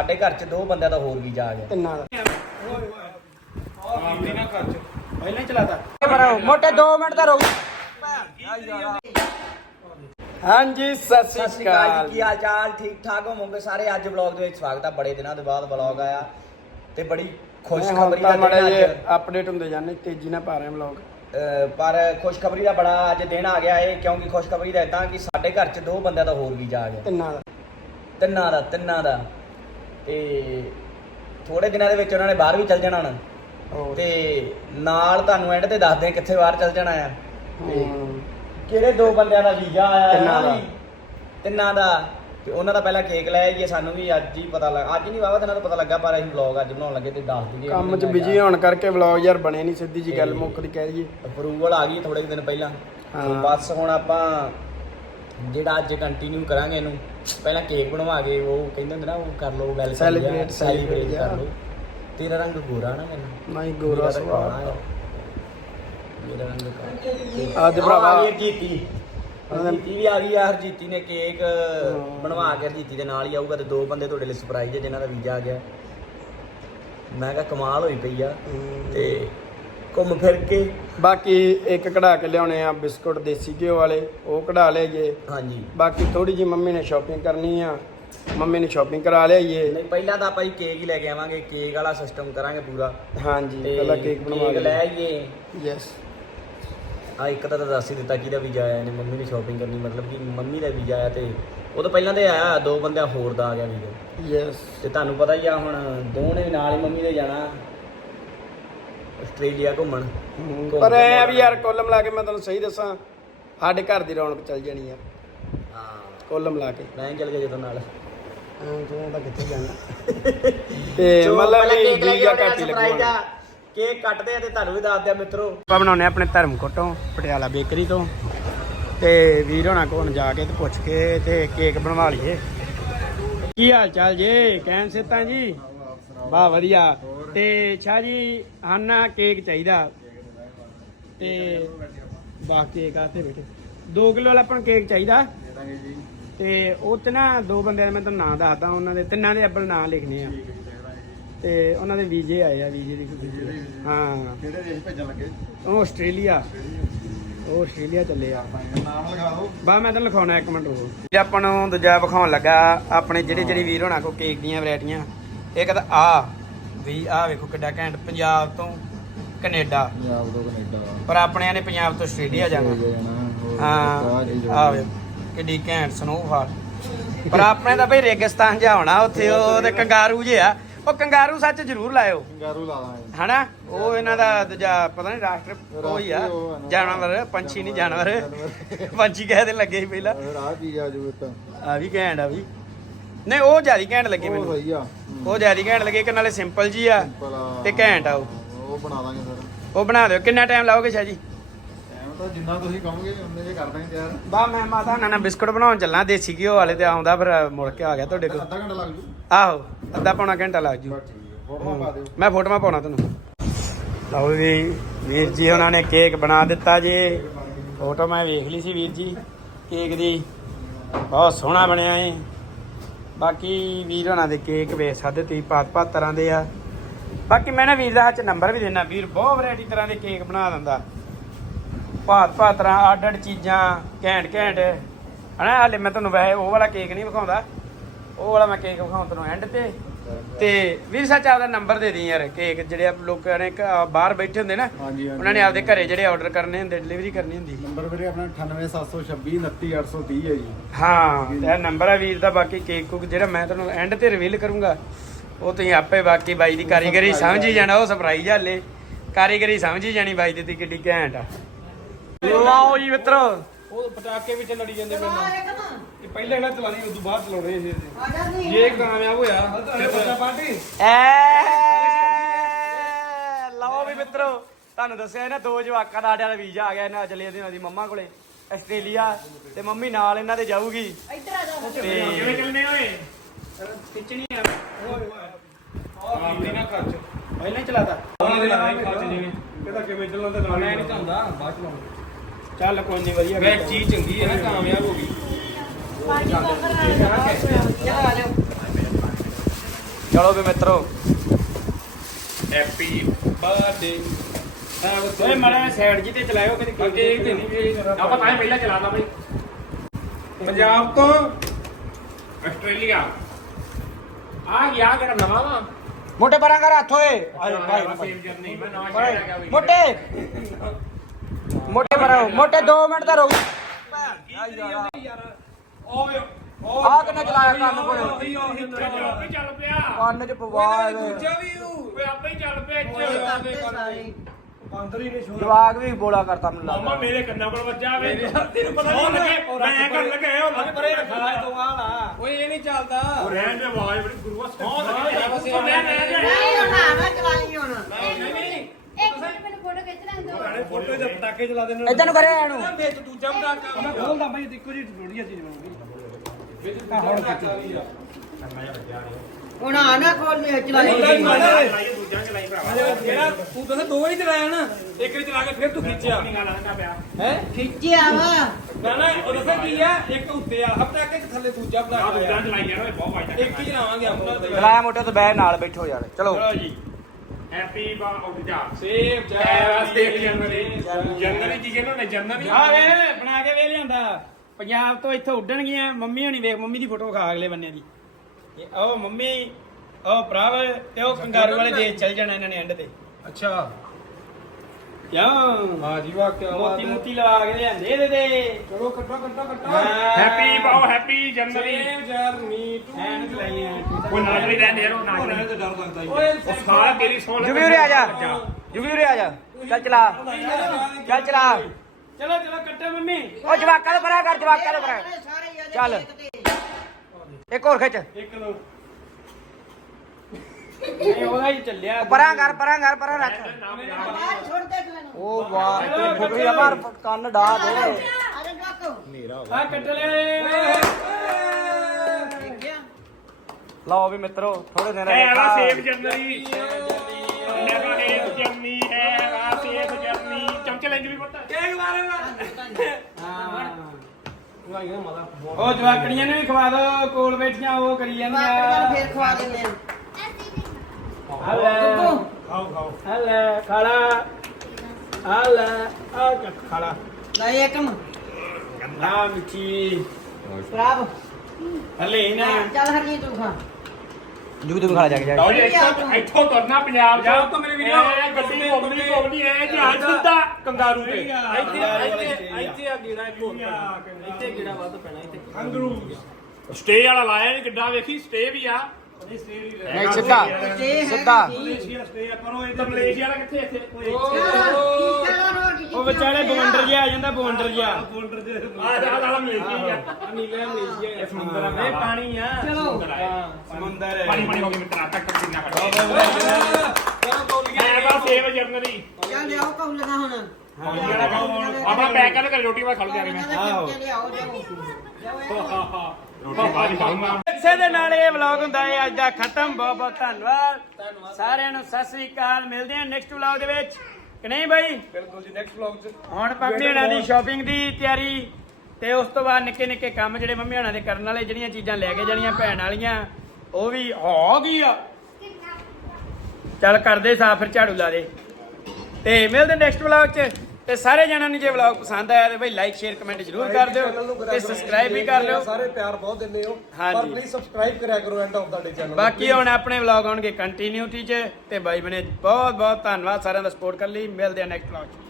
ਸਾਡੇ ਘਰ 'ਚ ਦੋ ਬੰਦਿਆਂ ਦਾ ਹੋਰ ਵੀਜ਼ਾ ਆ ਗਿਆ ਤਿੰਨਾਂ ਦਾ। ਨਾ ਖਰਚ ਪਹਿਲਾਂ ਹੀ ਚਲਾਤਾ ਪਰ ਮੋਟੇ 2 ਮਿੰਟ ਦਾ ਰੁਕ। ਹਾਂਜੀ ਸਤਿ ਸਤਿ ਸ੍ਰੀ ਅਕਾਲ ਜੀ ਕੀ ਹਾਲ ਚਾਲ? ਠੀਕ ਠਾਕ ਹੋਵੋਗੇ? ਸਾਰੇ ਅੱਜ ਵਲੌਗ ਦੇ ਵਿੱਚ ਸਵਾਗਤ ਆ। ਬੜੇ ਦਿਨਾਂ ਦੇ ਬਾਅਦ ਵਲੌਗ ਆਇਆ ਤੇ ਬੜੀ ਖੁਸ਼ਖਬਰੀ ਦਾ ਦਿਨ ਅੱਜ। ਜੇ ਅਪਡੇਟ ਹੁੰਦੇ ਜਾਂਦੇ ਤੇਜ਼ੀ ਨਾਲ ਪਾ ਰਹੇ ਵਲੌਗ। ਅਹ ਪਰ ਖੁਸ਼ਖਬਰੀ ਦਾ ਬੜਾ ਅੱਜ ਦਿਨ ਆ ਗਿਆ ਏ ਕਿਉਂਕਿ ਖੁਸ਼ਖਬਰੀ ਦਾ ਇਦਾਂ ਕਿ ਸਾਡੇ ਘਰ 'ਚ ਦੋ ਬੰਦਿਆਂ ਦਾ ਹੋਰ ਵੀਜ਼ਾ ਆ ਗਿਆ ਤਿੰਨਾਂ ਦਾ। ਤਿੰਨਾਂ ਦਾ ਤਿੰਨਾਂ ਦਾ। ਤੇ ਥੋੜੇ ਦਿਨਾਂ ਦੇ ਵਿੱਚ ਉਹਨਾਂ ਨੇ ਬਾਹਰ ਵੀ ਚੱਲ ਜਾਣਾ ਹੋਰ ਤੇ ਨਾਲ ਤੁਹਾਨੂੰ ਐਂਡ ਤੇ ਦੱਸਦੇ ਆ ਕਿੱਥੇ ਬਾਹਰ ਚੱਲ ਜਾਣਾ ਆ। ਕਿਹੜੇ ਦੋ ਬੰਦਿਆਂ ਦਾ ਵੀਜ਼ਾ ਆਇਆ ਤਿੰਨਾਂ ਦਾ। ਤਿੰਨਾਂ ਦਾ। ਤੇ ਉਹਨਾਂ ਦਾ ਪਹਿਲਾਂ ਕੇਕ ਲੈ ਆਈਏ ਸਾਨੂੰ ਵੀ ਅੱਜ ਹੀ ਪਤਾ ਲੱਗਾ ਅੱਜ ਨਹੀਂ ਵਾਵਾ ਦਿਨਾਂ ਤੋਂ ਪਤਾ ਲੱਗਾ ਪਰ ਅਸੀਂ ਵਲੌਗ ਅੱਜ ਬਣਾਉਣ ਲੱਗੇ ਤੇ ਦੱਸ ਦਈਏ। ਕੰਮ 'ਚ ਬਿਜ਼ੀ ਹੋਣ ਕਰਕੇ ਵਲੌਗ ਯਾਰ ਬਣੇ ਨਹੀਂ ਸਿੱਧੀ ਜੀ ਗੱਲ ਮੁੱਕ ਦੀ ਕਹਿ ਦਈਏ। ਅਪਰੂਵਲ ਆ ਗਈ ਥੋੜੇ ਦਿਨ ਪਹਿਲਾਂ। ਹਾਂ। ਬਸ ਹੁਣ ਆਪਾਂ ਜਿਹੜਾ ਅੱਜ ਕੰਟੀਨਿਊ ਕਰਾਂਗੇ ਇਹਨੂੰ ਪਹਿਲਾਂ ਕੇਕ ਬਣਵਾ ਕੇ ਉਹ ਕਹਿੰਦੇ ਹੁੰਦੇ ਨਾ ਉਹ ਕਰ ਲਓ ਵੈਲ Celebrate, ਸੈਲੀਬ੍ਰੇਟ celebrate ਕਰ ਲਓ। ਤੇਰਾ ਰੰਗ ਗੋਰਾ ਨਾ ਮੈਨੂੰ। ਨਹੀਂ ਗੋਰਾ ਤਾਂ ਸੁਭਾਅ। ਮੇਰਾ ਰੰਗ ਕਾਲਾ। ਅੱਜ ਭਰਾਵਾ ਆ ਗਈ ਜੀਤੀ ਜੀਤੀ ਵੀ ਆ ਗਈ ਆ ਹਰਜੀਤੀ ਨੇ ਕੇਕ ਬਣਵਾ ਕੇ ਹਰਜੀਤੀ ਦੇ ਨਾਲ ਹੀ ਆਊਗਾ ਤੇ ਦੋ ਬੰਦੇ ਤੁਹਾਡੇ ਲਈ ਸਰਪ੍ਰਾਈਜ਼ ਹੈ ਜਿਨ੍ਹਾਂ ਦਾ ਵੀਜ਼ਾ ਆ ਗਿਆ। ਮੈਂ ਕਿਹਾ ਕਮਾਲ ਹੋਈ ਪਈ ਆ। ਤੇ ਘੁੰਮ ਫਿਰ ਕੇ। ਬਾਕੀ ਇੱਕ ਕਢਾ ਕੇ ਲਿਆਉਣੇ ਆ ਬਿਸਕੁਟ ਦੇਸੀ ਘਿਓ ਵਾਲੇ ਉਹ ਕਢਾ ਲਿਆਈਏ ਹਾਂਜੀ। ਬਾਕੀ ਥੋੜੀ ਜੀ ਮੰਮੀ ਨੇ ਸ਼ਾਪਿੰਗ ਕਰਨੀ ਆ ਮੰਮੀ ਨੇ ਸ਼ਾਪਿੰਗ ਕਰਾ ਲਿਆਈਏ। ਨਹੀਂ ਪਹਿਲਾਂ ਤਾਂ ਆਪਾਂ ਜੀ ਕੇਕ ਹੀ ਲੈ ਕੇ ਆਵਾਂਗੇ ਕੇਕ ਵਾਲਾ ਸਿਸਟਮ ਕਰਾਂਗੇ ਪੂਰਾ। ਹਾਂਜੀ ਤੇ ਪਹਿਲਾਂ ਕੇਕ ਬਣਵਾ ਲੈ ਆਈਏ। ਯੈਸ ਆ ਇੱਕ ਤਾਂ ਤਾਂ ਦੱਸ ਹੀ ਦਿੱਤਾ ਕਿਹਦਾ ਵੀਜ਼ਾ ਆਇਆ ਨੇ ਮੰਮੀ ਨੇ ਸ਼ਾਪਿੰਗ ਕਰਨੀ ਮਤਲਬ ਕਿ ਮੰਮੀ ਦਾ ਵੀਜ਼ਾ ਆਇਆ ਤੇ ਉਹ ਤੋਂ ਪਹਿਲਾਂ ਤੇ ਆਇਆ ਦੋ ਬੰਦਿਆਂ ਹੋਰ ਦਾ ਆ ਗਿਆ ਵੀਜ਼ਾ। ਯੈਸ ਤੇ ਤੁਹਾਨੂੰ ਪਤਾ ਹੀ ਆ ਹੁਣ ਦੋਨੇ ਨਾਲ ਹੀ ਮੰਮੀ ਦੇ ਜਾਣਾ। ਆਸਟ੍ਰੇਲੀਆ ਘੁੰਮਣ। ਘੁੰਮ ਪਰ ਐ ਵੀ ਮੁੜਨਾ। ਯਾਰ ਕੁੱਲ ਮਿਲਾ ਕੇ ਮੈਂ ਤੁਹਾਨੂੰ ਸਹੀ ਦੱਸਾਂ ਸਾਡੇ ਘਰ ਦੀ ਰੌਣਕ ਚੱਲ ਜਾਣੀ ਯਾਰ ਹਾਂ। ਕੁੱਲ ਮਿਲਾ ਕੇ। ਮੈਂ ਚੱਲ ਗਿਆ ਜਦੋਂ ਨਾਲ। ਐਂ ਤੂੰ ਤਾਂ ਕਿੱਥੇ ਜਾਣਾ? ਤੇ ਮਤਲਬ ਵੀ ਜੀ ਜਾਂ ਘੱਟ ਹੀ ਲੱਗੂਗਾ। ਕੇਕ ਕੱਟਦੇ ਆ ਤੇ ਤੁਹਾਨੂੰ ਵੀ ਦੱਸ ਦਿਆ ਮਿੱਤਰੋ। ਆਪਾਂ ਬਣਾਉਨੇ ਆਪਣੇ ਧਰਮ ਕੋਟੋਂ ਪਟਿਆਲਾ ਬੇਕਰੀ ਤੋਂ। ਤੇ ਵੀਰ ਹੋਣਾ ਕੋਲ ਜਾ ਕੇ ਤੇ ਪੁੱਛ ਕੇ ਤੇ ਕੇਕ ਬਣਵਾ ਲਈਏ। ਕੀ ਹਾਲ ਚਾਲ ਜੀ? ਕੈਨ ਸੇਤਾਂ ਜੀ? ਵਾਹ ਵਧੀਆ। ਤੇ ਸ਼ਾਹ ਜੀ ਹਾਨਾ ਕੇਕ ਚਾਹੀਦਾ। ਤੇ ਵਾਹ ਕੇਕ ਆ ਤੇ ਬੇਟੇ 2 ਕਿਲੋ ਵਾਲਾ ਆਪਾਂ ਨੂੰ ਕੇਕ ਚਾਹੀਦਾ। ਤੇ ਉਹ ਤੇ ਨਾ ਦੋ ਬੰਦਿਆਂ ਦੇ ਮੈਂ ਤੁਹਾਨੂੰ ਨਾਂ ਦੱਸਦਾ ਉਹਨਾਂ ਦੇ ਤਿੰਨਾਂ ਦੇ ਆਪਾਂ ਨਾਂ ਲਿਖਣੇ ਆ। ਤੇ ਉਹਨਾਂ ਦੇ ਵੀਜ਼ੇ ਆਏ ਆ ਵੀਜ਼ੇ ਦੀ ਹਾਂ। ਕਿਹੜੇ ਦੇਸ਼ ਭੇਜਣ ਲੱਗੇ? ਉਹ ਆਸਟ੍ਰੇਲੀਆ। ਉਹ ਆਸਟ੍ਰੇਲੀਆ ਚੱਲੇ ਆ। ਨਾਮ ਲਗਾ ਬਾ ਮੈਂ ਤਾਂ ਲਿਖਾਉਣਾ ਇੱਕ ਮਿੰਟ ਰੁਕੋ ਜੇ ਆਪਾਂ ਨੂੰ ਦੂਜਾ ਵਿਖਾਉਣ ਲੱਗਾ ਆਪਣੇ ਜਿਹੜੇ ਜਿਹੜੇ ਵੀਰ ਹੋਣਾ ਕੋ ਕੇਕ ਦੀਆਂ ਵੈਰਾਈਟੀਆਂ ਇੱਕ ਤਾਂ ਆ। ਵੀ ਆ ਵੇਖੋ ਕਿੱਡਾ ਘੈਂਟ ਪੰਜਾਬ ਤੋਂ ਕੈਨੇਡਾ। ਪੰਜਾਬ ਤੋਂ ਕੈਨੇਡਾ। ਪਰ ਆਪਣਿਆਂ ਨੇ ਪੰਜਾਬ ਤੋਂ ਆਸਟ੍ਰੇਲੀਆ ਜਾਣਾ। ਹਾਂ। ਆ ਵੇ ਕਿੱਡੀ ਘੈਂਟ ਸਨੋਫਾਲ ਪਰ ਆਪਣੇ ਤਾਂ ਬਈ ਰੇਗਿਸਤਾਨ ਜਾ ਹੋਣਾ ਉੱਥੇ ਉਹ ਤੇ ਕੰਗਾਰੂ ਜੇ ਆ ਉਹ ਕੰਗਾਰੂ ਸੱਚ ਜ਼ਰੂਰ ਲਾਇਓ। ਗਾਰੂ ਲਾ ਹਨਾ? ਉਹ ਇਹਨਾਂ ਦਾ ਦੂਜਾ ਪਤਾ ਨਹੀਂ ਰਾਸ਼ਟਰ ਉਹ ਹੀ ਆ। ਜਾਨਵਰ ਪੰਛੀ ਨਹੀਂ ਜਾਨਵਰ। ਪੰਛੀ ਕਹਿ ਦੇਣ ਲੱਗੇ ਸੀ ਪਹਿਲਾਂ। ਰਾਹ ਕੀ ਆ ਜੂ ਤਾਂ। ਆ ਵੀ ਘੈਂਟ ਆ ਵੀ। ਨਹੀਂ ਉਹ ਜਿਆਦੀ ਘੈਂਟ ਲੱਗੇ ਉਹ ਮੈਨੂੰ। ਸਹੀ ਆ। ਉਹ ਜਿਆਦੀ ਘੈਂਟ ਲੱਗੇ ਕਿ ਨਾਲੇ ਸਿੰਪਲ ਜੀ ਆ ਸਿੰਪਲ ਆ। ਤੇ ਘੈਂਟ ਆ ਉਹ। ਉਹ ਬਣਾ ਦਾਂਗੇ ਫਿਰ। ਉਹ ਬਣਾ ਦਿਓ। ਕਿੰਨਾ ਟਾਈਮ ਲਾਓਗੇ ਸ਼ਾਹ ਜੀ? ਐਵੇਂ ਤਾਂ ਜਿੰਨਾ ਤੁਸੀਂ ਕਹੋਗੇ ਉਹਨੇ ਜੇ ਕਰ ਦਾਂਗੇ ਤਿਆਰ। ਬਾ ਮੈਂ ਮਾਤਾ ਨਾਨਾ ਬਿਸਕੁਟ ਬਣਾਉਣ ਚੱਲਾਂ ਦੇਸੀ ਘਿਓ ਵਾਲੇ ਤੇ ਆਉਂਦਾ ਫਿਰ ਮੁੜ ਕੇ ਆ ਗਿਆ ਤੁਹਾਡੇ ਕੋਲ। ਅੱਧਾ ਘੰਟਾ ਲੱਗ ਜੂ। ਆਹੋ ਅੱਧਾ ਪੌਣਾ ਘੰਟਾ ਲੱਗ ਜੂ। ਬਸ ਠੀਕ ਹੈ ਫੋਟੋਆਂ ਪਾ ਦਿਓ। ਮੈਂ ਫੋਟੋਆਂ ਪਾਉਣਾ ਤੁਹਾਨੂੰ। ਲਓ ਵੀ ਵੀਰ ਜੀ ਉਹਨਾਂ ਨੇ ਕੇਕ ਬਣਾ ਦਿੱਤਾ ਜੀ। ਫੋਟੋ ਮੈਂ ਵੇਖ ਲਈ ਸੀ ਵੀਰ ਜੀ ਕੇਕ ਦੀ। ਬਹੁਤ ਸੋਹਣਾ ਬਣਿਆ ਏ ਬਾਕੀ ਵੀਰ ਉਹਨਾਂ ਦੇ ਕੇਕ ਵੇਖ ਸਕਦੇ, ਤੁਸੀਂ ਪਾਤ ਪਾਤ ਤਰ੍ਹਾਂ ਦੇ ਆ। ਬਾਕੀ ਮੈਂ ਨਾ ਵੀਰ ਦਾ ਹੱਥ 'ਚ ਨੰਬਰ ਵੀ ਦੇਣਾ ਵੀਰ ਬਹੁਤ ਵੈਰਾਈਟੀ ਤਰ੍ਹਾਂ ਦੇ ਕੇਕ ਬਣਾ ਦਿੰਦਾ। ਭਾਤ ਭਾਤ ਤਰ੍ਹਾਂ ਅੱਡ ਅੱਡ ਚੀਜ਼ਾਂ, ਘੈਂਟ ਘੈਂਟ। ਹਨਾ, ਹਾਲੇ ਮੈਂ ਤੁਹਾਨੂੰ ਵੈਸੇ ਉਹ ਵਾਲਾ ਕੇਕ ਨਹੀਂ ਵਿਖਾਉਂਦਾ। ਉਹ ਵਾਲਾ ਮੈਂ ਕੇਕ ਵਿਖਾਉਂ ਤੁਹਾਨੂੰ ਐਂਡ ਤੇ। ਤੇ ਵੀਰ ਸੱਚ ਆਪਦਾ ਨੰਬਰ ਦੇ ਦੀ ਯਾਰ ਕੇਕ ਜਿਹੜੇ ਆਪ ਲੋਕਾਂ ਨੇ ਘ- ਬਾਹਰ ਬੈਠੇ ਹੁੰਦੇ ਨਾ ਹਾਂਜੀ ਹਾਂਜੀ ਉਹਨਾਂ ਨੇ ਆਪਦੇ ਘਰੇ ਜਿਹੜੇ ਆਰਡਰ ਕਰਨੇ ਹੁੰਦੇ ਡਿਲੀਵਰੀ ਕਰਨੀ ਹੁੰਦੀ। ਨੰਬਰ ਵੀਰੇ ਆਪਣਾ 98726 29830 ਹੈ ਜੀ। ਹਾਂ ਤੇ ਇਹ ਨੰਬਰ ਆ ਵੀਰ ਦਾ ਬਾਕੀ ਕੇਕ ਕੁਕ ਜਿਹੜਾ ਮੈਂ ਤੁਹਾਨੂੰ ਐਂਡ ਤੇ ਰਿਵੀਲ ਕਰੂੰਗਾ ਉਹ ਤੁਸੀਂ ਆਪੇ ਬਾਕੀ ਬਾਈ ਦੀ ਕਾਰੀਗਰੀ ਸਮਝ ਹੀ ਜਾਣਾ ਉਹ ਸਰਪ੍ਰਾਈਜ਼ ਹਾਲੇ। ਕਾਰੀਗਰੀ ਸਮਝ ਹੀ ਜਾਣੀ ਬਾਈ ਦੀ ਤੇ ਕਿੱਡੀ ਘੈਂਟ ਆ। ਲਓ ਜੀ ਮਿੱਤਰੋ ਉਹ ਪਟਾਕੇ ਵਿੱਚ ਲੜੀ ਜਾਂਦੇ ਮੈਨੂੰ ਇਹ ਪਹਿਲਾਂ ਇਹਨਾਂ ਚਲਾਣੀ ਉਦੋਂ ਬਾਅਦ ਚਲਾਉਣੇ ਇਹ ਜੇ ਕਾਮਯਾਬ ਹੋਇਆ ਤੇ ਬੱਚਾ ਪਾਰਟੀ। ਐ। ਲਓ ਵੀ ਮਿੱਤਰੋ ਤੁਹਾਨੂੰ ਦੱਸਿਆ ਨਾ ਦੋ ਜਵਾਕਾਂ ਦਾ ਸਾਡਿਆਂ ਦਾ ਵੀਜ਼ਾ ਆ ਗਿਆ ਇਹਨਾਂ ਚੱਲੇ ਦੀ ਉਹਨਾਂ ਦੀ ਮੰਮਾ ਕੋਲੇ ਆਸਟ੍ਰੇਲੀਆ ਤੇ ਮੰਮੀ ਨਾਲ ਇਹਨਾਂ ਦੇ ਜਾਊਗੀ। ਕਿਵੇਂ ਚੱਲਨੇ ਓਏ? ਖਿੱਚਣੀ ਆ। ਆਪ ਨਹੀਂ ਨਾ ਖਰਚ। ਪਹਿਲਾਂ ਹੀ ਚਲਾਤਾ। ਉਹਨਾਂ ਦੇ ਨਾਲ ਖਰਚ ਜਿਵੇਂ। ਕਹਿੰਦਾ ਕਿਵੇਂ ਚੱਲਣ ਤੇ ਨਾਲ ਮੈਂ ਨਹੀਂ ਚਾਹੁੰਦਾ ਬਾਅਦ ਚ ਚੱਲ ਕੋਈ ਨਹੀਂ ਵਧੀਆ ਮੈਂ ਚੀਜ਼ ਚੰਗੀ ਹੈ ਨਾ ਕਾਮਯਾਬ ਹੋ ਗਈ। ਚਲੋ ਵੀ ਮਿੱਤਰੋ। ਹੈਪੀ ਬਰਥਡੇ ਓਏ ਮੜਾ ਸਾਈਡ ਜੀ ਤੇ ਚਲਾਇਓ ਕਦੇ ਕੇਕ ਤੇ ਨਹੀਂ ਆਪਾਂ ਤਾਂ ਪਹਿਲਾਂ ਚਲਾਦਾ ਬਈ। ਪੰਜਾਬ ਤੋਂ ਆਸਟ੍ਰੇਲੀਆ। ਆ ਗਿਆ ਕਿਹੜਾ ਨਵਾਂ। ਵਾ ਮੋਟੇ ਪਰਾਂ ਕਰ ਹੱਥ ਓਏ। ਸੇਵ ਜਰਨੀ ਮੈਂ ਨਵਾਂ ਸ਼ਹਿਰ ਆ ਗਿਆ ਬਈ ਮੋਟੇ। ਮੋਟੇ ਪਰਾਂ ਮੋਟੇ 2 ਮਿੰਟ ਦਾ ਰੁਕ ਓਏ ਆ ਕਿੰਨੇ ਚਲਾਇਆ ਕੰਨ ਕੋਲੇ? ਉਹੀ ਉਹੀ ਆਪੇ ਚੱਲ ਪਿਆ ਕੰਨ ਚ ਪਵਾ ਵੀ ਓਏ ਆਪੇ ਹੀ ਚੱਲ ਪਿਆ ਇੱਥੇ ਜਵਾਗ ਵੀ ਬੋਲਾ ਕਰਤਾ ਮੈਨੂੰ ਮਾਮਾ ਲੱਗਦਾ ਮੇਰੇ ਕੰਨਾਂ ਕੋਲ ਵੱਜਾ ਵੇ। ਤੈਨੂੰ ਪਤਾ ਨਹੀਂ ਲੱਗੇ। ਮੈਂ ਕਰ ਲੱਗੇ ਉਹ ਲੱਗ ਪਰੇ ਰੱਖਾ ਤੋਂ ਵਾਲਾ ਓਏ ਇਹ ਨਹੀਂ ਚੱਲਦਾ। ਉਹ ਰਹਿਣ ਦੇ ਆਵਾਜ਼ ਬੜੀ ਗੁਰੂਆ ਸੌਂ ਲੱਗੇ। ਉਹ ਮੈਂ ਮੈਂ ਨਹੀਂ ਹੋਣਾ ਨਾ ਚਲਾਈ ਹੁਣ ਨਹੀਂ ਨਹੀਂ ਇੱਕ ਮਿੰਟ ਮੈਨੂੰ ਫੋਟੋ ਦੇ ਪਟਾਕੇ ਚਲਾ ਦੇਣੇ ਇਦਾਂ ਨੂੰ ਕਰੇ ਇਹਨੂੰ। ਵਿੱਚ ਦੂਜਾ ਪਟਾਕਾ ਮੈਂ ਖੋਲਦਾ ਬਾਈ ਦੇਖੋ ਜੀ ਥੋੜੀ ਜਿਹੀ ਚੀਜ਼ ਬਣੂਗੀ ਹੁਣ ਆ ਨਾ ਖੋਲ ਚਲਾਈ ਦੂਜਾ ਚਲਾਈ ਭਰਾਵਾ। ਜਿਹੜਾ ਤੂੰ ਤਾਂ ਦੋ ਹੀ ਚਲਾਇਆ ਨਾ ਇੱਕ ਹੀ ਚਲਾ ਕੇ ਫਿਰ ਤੂੰ ਖਿੱਚਿਆ। ਨਹੀਂ ਗਾਲਾਂ ਪਿਆ ਹੈ? ਖਿੱਚਿਆ ਵਾ। ਨਾ ਨਾ ਉਹ ਦੱਸਾਂ ਕੀ ਆ ਇੱਕ ਉੱਤੇ ਆ ਹਫਤਾ ਕੇ ਥੱਲੇ ਦੂਜਾ ਪਟਾਕਾ ਦੂਜਾ ਚਲਾਈ ਜਾਣਾ ਬਹੁਤ ਵਾਜਦਾ ਇੱਕ ਹੀ ਚਲਾਵਾਂਗੇ ਆਪਾਂ। ਚਲਾਇਆ ਮੋਟੇ ਤੋਂ ਬਹਿ ਨਾਲ ਬੈਠੋ ਯਾਰ ਚਲੋ। ਚਲੋ ਜੀ। ਹੈਪੀ ਬਰਥਡੇ ਸੇਵ ਜੈ ਸੇਵ ਜਨਵਰੀ ਜਨਵਰੀ ਕੀ ਕਹਿੰਦੇ ਨੇ ਜਨਵਰੀ ਆ ਵੇ ਬਣਾ ਕੇ ਵੇ ਲਿਆਂਦਾ। ਪੰਜਾਬ ਤੋਂ ਇੱਥੋਂ ਉੱਡਣਗੀਆਂ। ਮੰਮੀ ਹੋਣੀ ਵੇਖ ਮੰਮੀ ਦੀ ਫੋਟੋ ਖਾ ਅਗਲੇ ਬੰਨੇ ਦੀ। ਇਹ ਉਹ ਮੰਮੀ ਉਹ ਭਰਾਵ ਤੇ ਉਹ ਕੰਗਾਰੂ ਵਾਲੇ ਦੇਸ਼ ਚੱਲ ਜਾਣਾ ਇਹਨਾਂ ਨੇ ਐਂਡ ਤੇ। ਅੱਛਾ। ਕਿਉਂ ਹਾਂ ਜੀ ਵਾਹ ਕੀ ਮੋਤੀ ਮੋਤੀ ਲਵਾ ਕੇ ਲਿਆਂਦੇ ਇਹਦੇ ਤੇ। ਚਲੋ ਕੱਟੋ ਕੱਟੋ ਕੱਟੋ। ਹਾਂ। Happy bow happy January. Save journey to ਐਨ ਚਲਾਈਆਂ ਉਹ ਨਾਲ ਵੀ ਰਹਿੰਦੇ ਯਾਰ ਉਹ ਨਾਲ ਵੀ ਰਹਿੰਦੇ ਡਰ ਲੱਗਦਾ ਓਏ ਉਹ ਸਾਰਾ ਤੇਰੀ ਸੌਣ ਜੁਗੀ ਉਰੇ ਆ ਜਾ। ਜੁਗੀ ਉਰੇ ਆ ਜਾ। ਚੱਲ ਚਲਾ। ਚੱਲ ਚਲਾ। ਚਲੋ ਚਲੋ ਕੱਟੋ ਮੰਮੀ। ਉਹ ਜਵਾਕਾਂ ਤੋਂ ਪਰਾਂ ਕਰ ਜਵਾਕਾਂ ਤੋਂ ਪਰਾਂ ਚੱਲ। ਇੱਕ ਹੋਰ ਖਿੱਚ। ਇੱਕ ਦੋ। ਨਹੀਂ ਉਹਦਾ ਹੀ ਚੱਲਿਆ। ਪਰਾਂ ਕਰ ਪਰਾਂ ਕਰ ਪਰਾਂ ਰੱਖ। ਬਾਹਰ ਛੋੜ ਦੇ ਤੂੰ ਉਹ ਵਾਹ ਤੇ ਫੁਕਰੀ ਆ ਮਾਰ ਕੰਨ ਡਾ ਦੇ। ਅਰੇ ਡਾਕੋ ਆ ਕੱਟ ਲੈ ਦੇਖਿਆ ਲਓ ਵੀ ਮਿੱਤਰੋ ਥੋੜੇ ਦਿਨ ਹੈ ਰਹਿ ਨੇਵਰ ਹੇਵ ਜਰਨੀ ਹੈ ਵਾ ਸੇਵ ਜਰਨੀ ਚਮਚੇ ਲੈਂਜ ਵੀ ਪੁੱਤ। ਕੇਕ ਮਾਰੇ ਉਹ ਜਵਾਕੜੀਆਂ ਨੂੰ ਵੀ ਖਵਾ ਦੋ ਕੋਲ ਬੈਠੀਆਂ ਉਹ ਕਰੀ ਜਾਂਦੀਆਂ। ਫੇਰ ਖਵਾ ਦਿੰਦੇ ਆ। ਹਲੇ ਖਾਓ ਖਾਓ ਹਲੇ ਖਾਲਾ ਹਲੇ ਆ ਚੱਕ ਖਾਲਾ ਲੈ ਏਕਮ ਨਾ ਮਿੱਠੀ ਪ੍ਰਾਪ ਹਲੇ ਹੀ ਨਾ ਚੱਲ ਹਰਨੀ ਤੂੰ ਖਾ ਜੁਗ ਤੂੰ ਖਾ ਜਾ ਕੇ ਜਾ ਲਓ ਜੀ ਇੱਥੋਂ ਇੱਥੋਂ ਤੁਰਨਾ ਪੰਜਾਬ ਜਾ ਤੋਂ ਮੇਰੇ ਵੀਡੀਓ ਗੱਡੀ ਘੁੰਮਦੀ ਘੁੰਮਦੀ ਐ ਜਹਾਜ਼ ਸਿੱਧਾ ਕੰਗਾਰੂ ਤੇ ਇੱਥੇ ਇੱਥੇ ਇੱਥੇ ਆ ਗੀੜਾ ਇੱਥੇ ਗੀੜਾ ਵੱਧ ਪੈਣਾ ਇੱਥੇ ਕੰਗਰੂ ਸਟੇ ਵਾਲਾ ਲਾਇਆ ਨਹੀਂ ਕਿੱਡਾ ਵੇਖੀ ਸਟੇ ਵੀ ਆ ਨਹੀਂ ਸਿੱਧਾ। ਸਿੱਧਾ। ਮਲੇਸ਼ੀਆ ਸਟੇ ਕਰੋ ਇਹ ਮਲੇਸ਼ੀਆ ਵਾਲਾ ਕਿੱਥੇ? ਇੱਥੇ ਕੀ ਕੀ ਉਹ ਵਿਚਾਲੇ ਬਵੰਡਰ ਜਿਹਾ ਆ ਜਾਂਦਾ ਬਵੰਡਰ ਜਿਹਾ। ਆ ਜਾ ਆ ਮਲੇਸ਼ੀਆ ਆ। ਨੀਲਾ ਮਲੇਸ਼ੀਆ ਇਹ ਸਮੁੰਦਰ ਆ ਇਹ ਪਾਣੀ ਆ। ਚਲੋ। ਸਮੁੰਦਰ ਹੈ ਪਾਣੀ। ਪਾਣੀ ਹੋ ਗਿਆ ਮਿੱਤਰਾ। ਤੱਕ ਕਿੰਨਾ ਕੱਢ ਮੈਂ ਬਸ ਸੇਵ ਜਰਨਰੀ ਚੱਲ ਲਿਆਓ ਕੌਣ ਲਗਾ ਹੁਣ। ਆਪਾਂ ਪੈਕ ਕਰ ਕੇ ਰੋਟੀ ਵਾ ਖਾ ਲਿਆ ਮੈਂ। ਆਹੋ ਲਿਆਓ ਜਾਓ। ਜਾਓ ਰੋਟੀ ਬਾਅਦ ਹੀ ਖਾਊਂਗਾ ਇਸੇ ਦੇ ਨਾਲ ਇਹ ਵਲੌਗ ਹੁੰਦਾ ਹੈ ਅੱਜ ਦਾ ਖਤਮ। ਬਹੁਤ ਬਹੁਤ ਧੰਨਵਾਦ। ਸਾਰਿਆਂ ਨੂੰ ਸਤਿ ਸ੍ਰੀ ਅਕਾਲ। ਮਿਲਦੇ ਹਾਂ ਨੈਕਸਟ ਵਲੌਗ ਦੇ ਵਿੱਚ। ਕਿ ਨਹੀਂ ਬਾਈ? ਬਿਲਕੁਲ ਜੀ ਨੈਕਸਟ ਵਲੌਗ ਚ। ਹੁਣ ਮੰਮੀ ਹਣਾ ਦੀ ਸ਼ਾਪਿੰਗ ਦੀ ਤਿਆਰੀ। ਤੇ ਉਸ ਤੋਂ ਬਾਅਦ ਨਿੱਕੇ ਨਿੱਕੇ ਕੰਮ ਜਿਹੜੇ ਮੰਮੀ ਹਣਾ ਦੇ ਕਰਨ ਵਾਲੇ ਜਿਹੜੀਆਂ ਚੀਜ਼ਾਂ ਲੈ ਕੇ ਜਾਣੀਆਂ ਭੈਣ ਵਾਲੀਆਂ ਉਹ ਵੀ ਹੋ ਗਈ ਆ। ਚੱਲ ਕਰਦੇ ਸਾਫ਼ ਫਿਰ ਝਾੜੂ ਲਾ ਦੇ। ਤੇ ਮਿਲਦੇ ਨੈਕਸਟ ਵਲੌਗ 'ਚ। ਤੇ ਸਾਰੇ ਜਣਾਂ ਨੂੰ ਜੇ ਵਲੌਗ ਪਸੰਦ ਆਇਆ ਤੇ ਬਈ ਲਾਈਕ ਸ਼ੇਅਰ ਕਮੈਂਟ ਜ਼ਰੂਰ ਕਰ ਦਿਓ ਤੇ ਸਬਸਕ੍ਰਾਈਬ ਵੀ ਕਰ ਲਿਓ। ਸਾਰੇ ਪਿਆਰ ਬਹੁਤ ਦਿੰਦੇ ਹੋ ਹਾਂਜੀ। ਪਰ ਪਲੀਜ਼ ਸਬਸਕ੍ਰਾਈਬ ਕਰਿਆ ਕਰੋ end of the day channel ਬਾਕੀ ਹੁਣ ਆਪਣੇ ਵਲੌਗ ਆਉਣਗੇ ਕੰਟੀਨਿਊਟੀ 'ਚ ਤੇ ਬਾਈ ਬਣੇ ਬਹੁਤ ਬਹੁਤ ਧੰਨਵਾਦ ਸਾਰਿਆਂ ਦਾ ਸਪੋਰਟ ਕਰਨ ਲਈ ਮਿਲਦੇ ਆ ਨੈਕਸਟ ਵਲੌਗ 'ਚ।